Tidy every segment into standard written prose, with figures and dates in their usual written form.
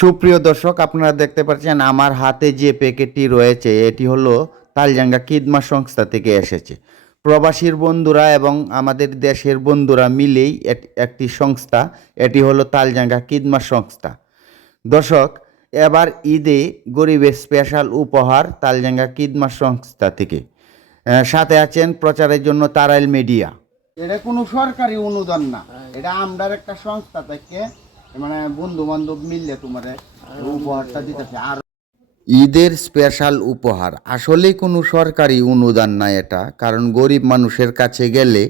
সুপ্রিয় দর্শক, আপনারা দেখতে পাচ্ছেন আমার হাতে যে প্যাকেটটি রয়েছে এটি হলো তালজাঙ্গা খিদমা সংস্থা থেকে এসেছে। প্রবাসীর বন্ধুরা এবং আমাদের দেশের বন্ধুরা মিলেই একটি সংস্থা, এটি হলো তালজাঙ্গা খিদমা সংস্থা। দর্শক, এবার ঈদে গরিবের স্পেশাল উপহার তালজাঙ্গা খিদমা সংস্থা থেকে। সাথে আছেন প্রচারের জন্য তারাইল মিডিয়া। এটা কোনো সরকারি অনুদান না, এটা আমরার একটা সংস্থা থেকে মানে বন্ধু বান্ধব মিললে তোমার উপহারটা দিতেছে। আর ঈদের স্পেশাল উপহার আসলে কোনো সরকারি অনুদান না এটা, কারণ গরিব মানুষের কাছে গেলে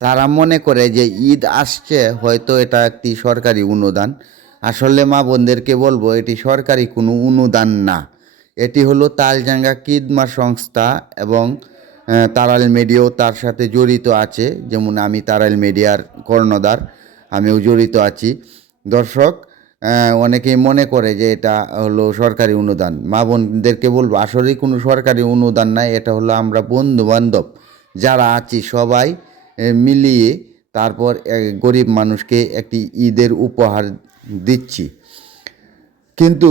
তারা মনে করে যে ঈদ আসছে, হয়তো এটা একটি সরকারি অনুদান। আসলে মা বোনদেরকে বলবো এটি সরকারি কোনো অনুদান না, এটি হলো তালজাঙ্গা খিদমা সংস্থা এবং তারাইল মিডিয়াও তার সাথে জড়িত আছে। যেমন আমি তারাইল মিডিয়ার কর্ণধার, আমিও জড়িত আছি। দর্শক, অনেকেই মনে করে যে এটা হলো সরকারি অনুদান। মা বোনদেরকে বলবো আসলেই কোনো সরকারি অনুদান নাই, এটা হলো আমরা বন্ধু বান্ধব যারা আছি সবাই মিলিয়ে তারপর গরিব মানুষকে একটি ঈদের উপহার দিচ্ছি। কিন্তু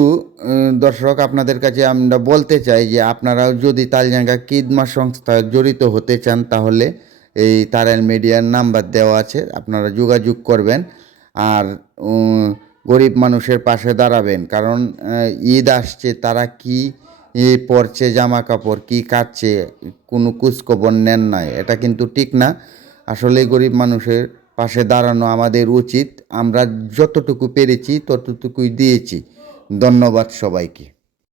দর্শক, আপনাদের কাছে আমরা বলতে চাই যে আপনারাও যদি তালজাঙ্গা খিদমা সংস্থায় জড়িত হতে চান তাহলে এই তারাইল মিডিয়ার নাম্বার দেওয়া আছে, আপনারা যোগাযোগ করবেন আর গরিব মানুষের পাশে দাঁড়াবেন। কারণ ঈদ আসছে, তারা কি পরছে, জামা কাপড় কি খাচ্ছে, কোনো খোঁজখবর নেন নাই, এটা কিন্তু ঠিক না। আসলেই গরিব মানুষের পাশে দাঁড়ানো আমাদের উচিত। আমরা যতটুকু পেরেছি ততটুকুই দিয়েছি। ধন্যবাদ সবাইকে।